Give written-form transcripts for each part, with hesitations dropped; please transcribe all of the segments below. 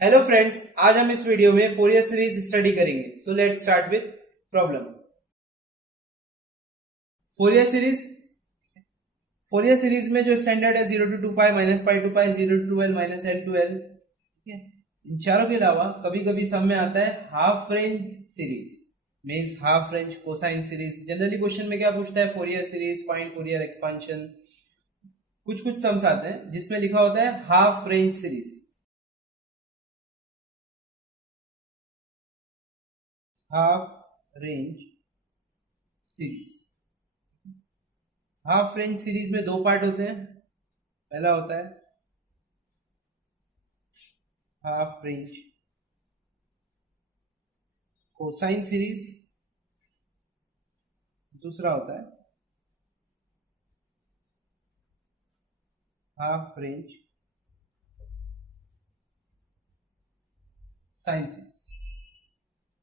Hello friends, आज हम इस वीडियो में फोरियर सीरीज स्टडी करेंगे। So let's start with problem. Fourier series Fourier series में जो स्टैंडर्ड है 0 to 2 pi, -pi to pi, 0 to 2l, -l to l। ठीक है। इन चारों के अलावा कभी कभी सम में आता है half range series, means half range cosine series. Generally question में क्या पूछता है? Fourier series, find Fourier expansion. कुछ कुछ सम्स आते हैं जिसमें लिखा होता है half range series. Half range series. Half range series में दो पार्ट होते हैं। पहला होता है हाफ रेंज कोसाइन सीरीज, दूसरा होता है half range sine series.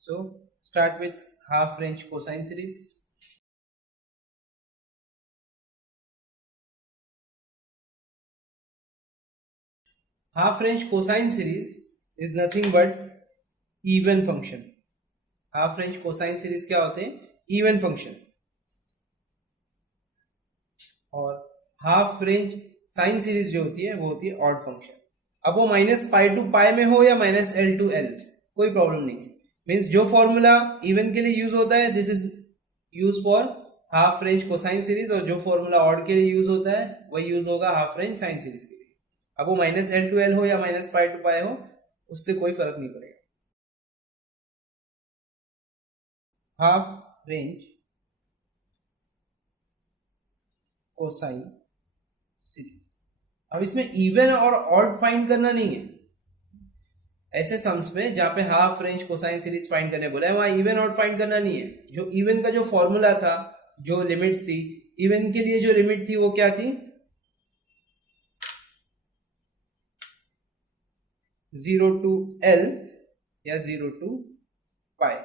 So start with half range cosine series. Half range cosine series is nothing but even function. Half range cosine series क्या होते हैं? Even function. और हाफ रेंज साइन सीरीज जो होती है वो होती है ऑड फंक्शन। अब वो -पाई टू पाई में हो या -l to l, कोई प्रॉब्लम नहीं है। मीन्स जो फॉर्मूला इवन के लिए यूज होता है this is use for half range cosine series, और जो फॉर्मूला ऑड के लिए यूज होता है वही यूज होगा हाफ रेंज साइन सीरीज के लिए। अब वो -l to l हो या -पाई टू पाई हो, उससे कोई फर्क नहीं पड़ेगा। Half range cosine series. अब इसमें इवन और ऑड फाइंड करना नहीं है। ऐसे सम्स में जहां पे half range cosine series find करने बोला है वहां इवन ऑड फाइंड करना नहीं है। जो इवन का जो फॉर्मूला था, जो लिमिट्स थी, इवन के लिए जो लिमिट थी वो क्या थी? 0 to l या 0 to पाई।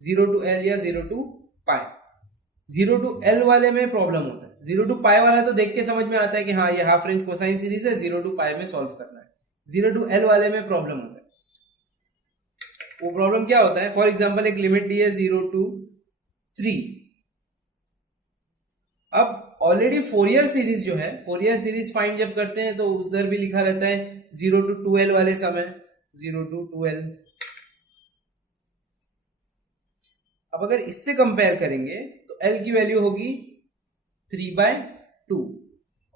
0 to l या 0 to पाई। 0 to l वाले में प्रॉब्लम होता है। 0 to पाई वाला तो देख के समझ में आता है कि हाँ ये हाफ रेंज कोसाइन सीरीज है, 0 to पाई में सॉल्व करना है। 0 to l वाले में प्रॉब्लम होता है। वो प्रॉब्लम क्या होता है? फॉर एग्जाम्पल एक लिमिट दी है 0 to 3। अब ऑलरेडी फोरियर सीरीज जो है, फोरियर सीरीज फाइंड जब करते हैं तो उधर भी लिखा रहता है 0 to 2l वाले समय 0 to 2l। अब अगर इससे कंपेयर करेंगे तो l की वैल्यू होगी 3/2,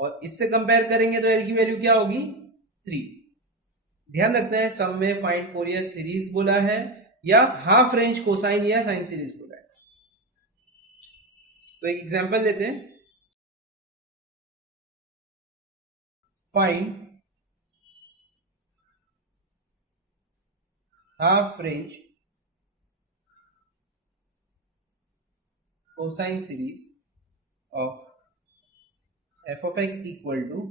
और इससे कंपेयर करेंगे तो l की वैल्यू क्या होगी? 3। ध्यान रखना है सम में फाइंड फोरियर सीरीज बोला है या हाफ रेंज कोसाइन या साइन सीरीज बोला है। तो एक एग्जांपल लेते हैं। Find half range cosine series of f of x equal to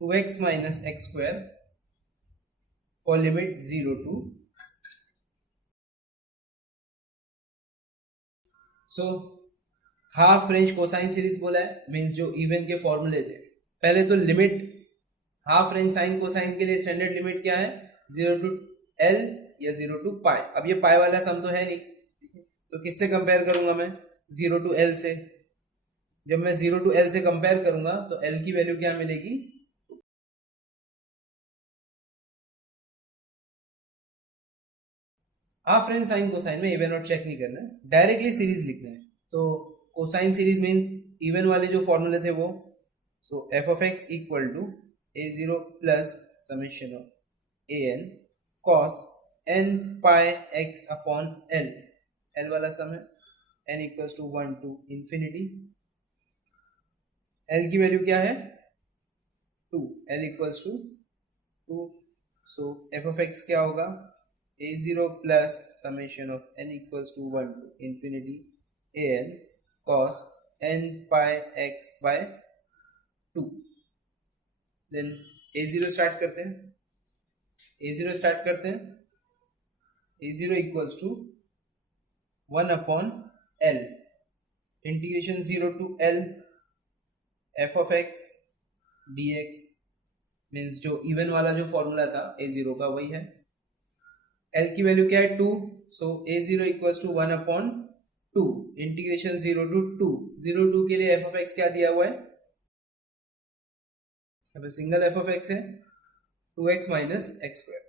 2x minus x square for limit 0 to। So half range cosine series बोला है, मीन्स जो इवन के फॉर्मूले थे। पहले तो limit half range sine cosine के लिए स्टैंडर्ड लिमिट क्या है? 0 to l या 0 to पाई। अब ये पाई वाला सम तो है नहीं, तो किससे कंपेयर करूंगा मैं? 0 to l से। जब मैं 0 to l से कंपेयर करूंगा तो l की वैल्यू क्या मिलेगी? हाफ रेंज साइन कोसाइन में इवन और चेक नहीं करना है, डायरेक्टली सीरीज लिखना है। तो कोसाइन सीरीज मीन्स इवन वाले जो फॉर्मूले थे वो। So f of x equal to a0 plus summation of an cos n pi x upon l। l वाला सम है, n equals to 1 to infinity। l की वैल्यू क्या है? 2। l इक्वल्स टू 2। सो f of x क्या होगा? a0 plus summation of n equals to 1 to infinity an cos n pi x by 2। Then a0 start करते हैं। a0 स्टार्ट करते हैं। a0 equals to 1 upon l। Integration 0 to L f of x dx means जो even वाला जो formula था a0 का वही है। L की वैल्यू क्या है 2, so a0 equals to 1/2 integration 0 to 2 0 2 के लिए f of x क्या दिया हुआ है, अब सिंगल f of x है 2x माइनस एक्स स्क्वायर।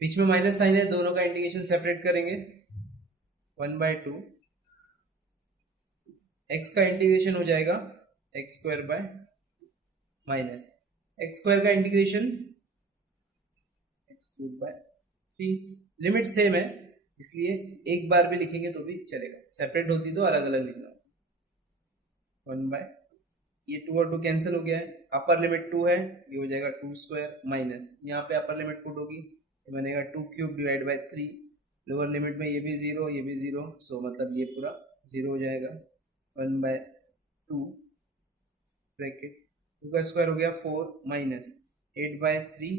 बीच में माइनस साइन है, दोनों का इंटीग्रेशन सेपरेट करेंगे 1/2 x का इंटीग्रेशन हो जाएगा x square by minus x square का integration x cube by 3। Limit same है इसलिए एक बार भी लिखेंगे तो भी चलेगा, सेपरेट होती तो अलग अलग लिखना। 1/, ये 2 और 2 कैंसिल हो गया है, अपर लिमिट 2 है, ये हो जाएगा 2 स्क्वायर माइनस यहाँ पे अपर लिमिट पुट होगी, ये बनेगा 2 cube divide by 3, lower limit में ये भी 0 ये भी 0, सो मतलब ये पूरा 0 हो जाएगा। 1/2 ब्रैकेट 2 का स्क्वायर हो गया 4 माइनस 8/3,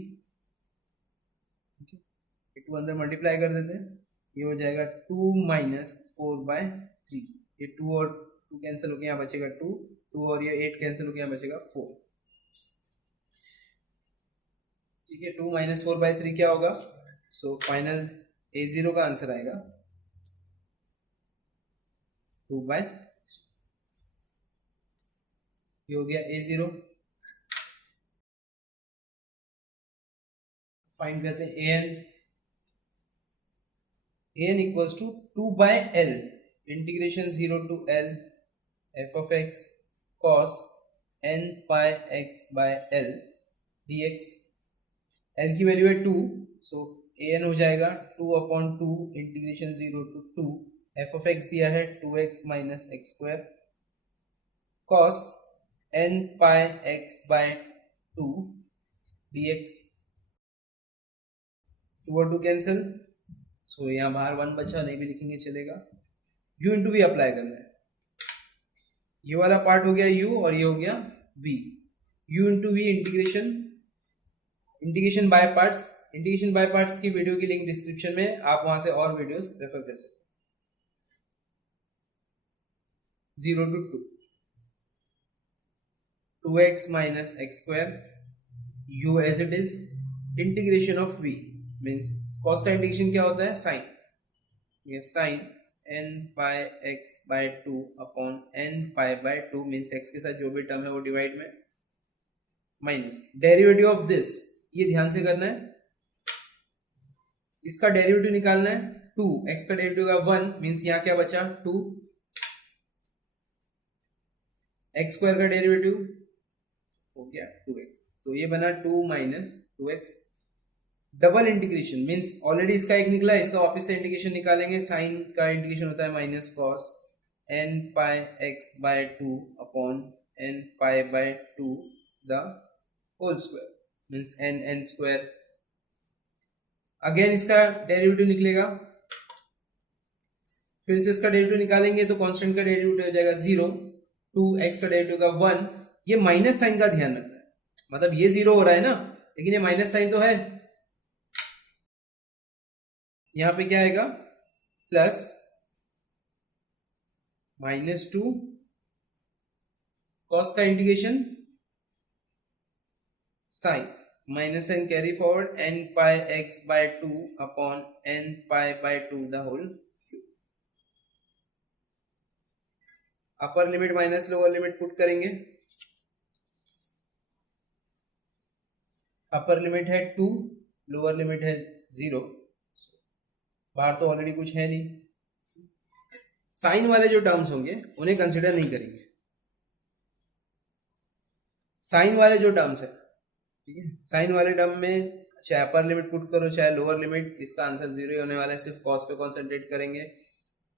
ये 2 अंदर मल्टीप्लाई कर देते हैं, ये हो जाएगा 2 माइनस 4/3, ये 2 और 2 कैंसिल हो गया, यहाँ बचेगा 2 और ये 8 कैंसिल हो गया, यहाँ बचेगा 4। ठीक है, 2 माइनस 4/3 क्या होगा, सो फाइनल a0 का आंसर आएगा 2/3। ये हो गया a0। फाइंड करते हैं an equals to 2/L integration 0 to L f of x cos n pi x by L dx। L की वैल्यू है 2, सो an हो जाएगा 2/2 integration 0 to 2 f of x दिया है 2x minus x square cos n pi x by 2 dx। 2 और 2 cancel, सो यहाँ बाहर 1 बचा, नहीं भी लिखेंगे चलेगा। u इंटू वी अप्लाई करना है, ये वाला पार्ट हो गया u और ये हो गया v। u into v integration by parts, integration by parts की वीडियो की लिंक डिस्क्रिप्शन में, आप वहां से और वीडियोस रेफर कर सकते हैं। 0 to 2 2x minus x square u as it is integration of v means cos का इंटीग्रेशन क्या होता है साइन, ये sine n pi x by 2 upon n pi by 2 means x के साथ जो भी टर्म है वो डिवाइड में माइनस डेरिवेटिव ऑफ दिस, ये ध्यान से करना है, इसका डेरिवेटिव निकालना है 2, x का डेरिवेटिव का 1 मीन्स यहाँ क्या बचा 2, x स्क्वायर का डेरिवेटिव हो गया 2x, तो ये बना 2 minus 2x। Double integration means already इसका एक निकला, इसका वापस से इंटीग्रेशन निकालेंगे, साइन का इंटीग्रेशन होता है minus cos n pi x by 2 upon n pi by 2 the whole square means n square. Again इसका डेरिवेटिव निकलेगा, फिर से इसका डेरिवेटिव निकालेंगे तो कांस्टेंट का डेरिवेटिव हो जाएगा 0, 2x का डेरिवेटिव का 1, ये माइनस साइन का ध्यान रखना है, मतलब ये 0 हो रहा है ना, लेकिन ये माइनस साइन तो है, यहां पे क्या आएगा प्लस -2 कॉस का integration sine minus sine carry forward n pi x by 2 upon n pi by 2 the whole cube. Upper limit minus lower limit put करेंगे, अपर लिमिट है 2, लोअर लिमिट है 0, बाहर तो ऑलरेडी कुछ है नहीं, साइन वाले जो टर्म्स होंगे उन्हें कंसीडर नहीं करेंगे, साइन वाले जो टर्म्स है, ठीक है, साइन वाले टर्म में चाहे अपर लिमिट पुट करो चाहे लोअर लिमिट, इसका आंसर 0 होने वाला है, सिर्फ कॉस पे कॉन्सेंट्रेट करेंगे।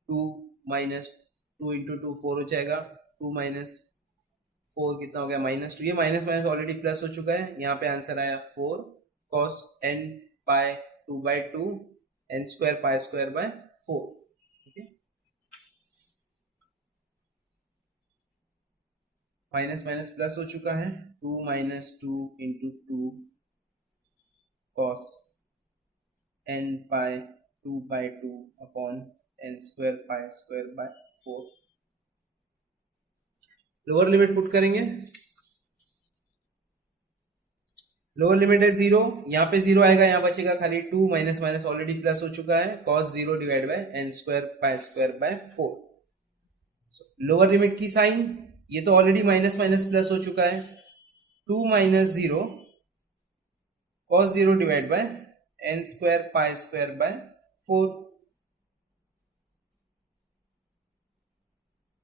2 माइनस 2 इंटू 2 4 हो जाएगा, 2 माइनस 4 कितना हो गया -2, ये माइनस माइनस ऑलरेडी प्लस हो चुका है, यहाँ पे आंसर आया 4 cos n pi 2 by 2 n square pi square by 4। ठीक है, माइनस माइनस प्लस हो चुका है, 2 minus 2 into 2 cos n pi 2/2 upon n square pi square by 4। Lower limit put करेंगे, लोअर लिमिट है 0, यहाँ पे 0 आएगा, यहाँ बचेगा खाली 2, माइनस माइनस ऑलरेडी प्लस हो चुका है, cos 0 divide by n square pi square by 4। Lower limit की साइन, ये तो ऑलरेडी माइनस माइनस प्लस हो चुका है, 2 minus 0 cos 0 divide by n square pi square by 4।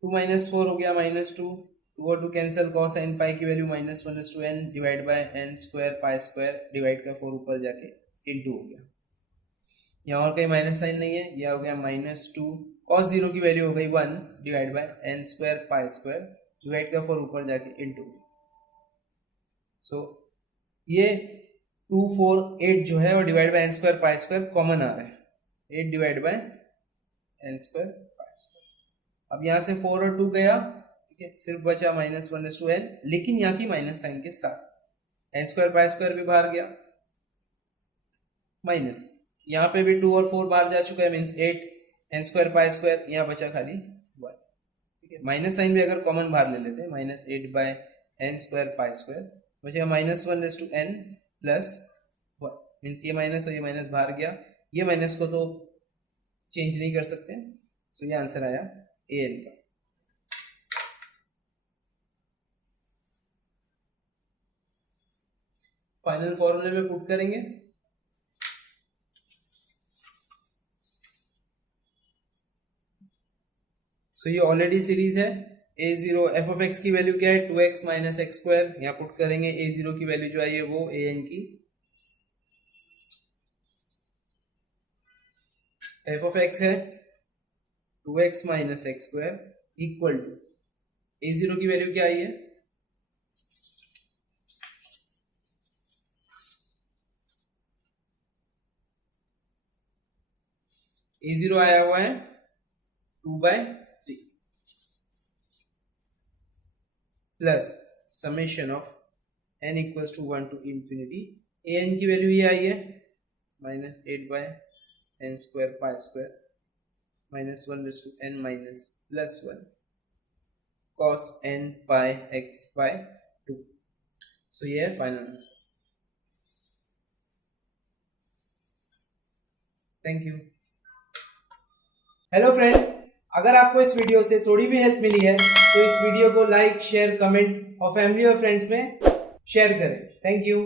2 minus 4 हो गया माइनस 2, 2 और 2 कैंसिल, cos n पाई की value -1/n divide by n square pi square, divide का 4 ऊपर जाके इनटू हो गया। यहाँ और कहीं माइनस साइन नहीं है, यह हो गया -2, cos 0 की वैल्यू हो गई 1 divide by n square pi square, divide का 4 ऊपर जाके इनटू। सो ये 2 4 8 जो है और divide by n square pi square common आ रहा है, 8 divide by n square pi square. अब यहाँ से 4 और 2 गया, ठीक है, सिर्फ बचा -1/n, लेकिन यहाँ की माइनस साइन के साथ n स्क्वायर पाई स्क्वायर भी बाहर गया, माइनस यहाँ पे भी 2 और 4 बाहर जा चुका है, means 8, n square pi square, यहाँ बचा खाली 1, ठीक है। माइनस साइन भी अगर कॉमन बाहर ले लेते हैं, -8/n स्क्वायर पाई स्क्वायर बचेगा -1/n प्लस 1, मीन्स ये माइनस और ये माइनस बाहर गया, ये माइनस को तो चेंज नहीं कर सकते, सो ये आंसर आया an का। फाइनल फॉर्मूले में पुट करेंगे, सो ये ऑलरेडी सीरीज है, a0 f ऑफ x की वैल्यू क्या है 2x माइनस एक्स स्क्वायर, यहाँ पुट करेंगे a0 की वैल्यू जो आई है वो an की, f ऑफ x है 2x minus x square equal to a0 की वैल्यू क्या आई है a0 आया हुआ है 2/3 plus summation of n equals to 1 to infinity, an की वैल्यू ये आई है -8/n square pi square -1/n minus plus 1 cos n pi x by 2। So ये है final answer. Thank you. Hello friends, अगर आपको इस वीडियो से थोड़ी भी हेल्प मिली है तो इस वीडियो को लाइक शेयर कमेंट और फैमिली और फ्रेंड्स में शेयर करें। Thank you.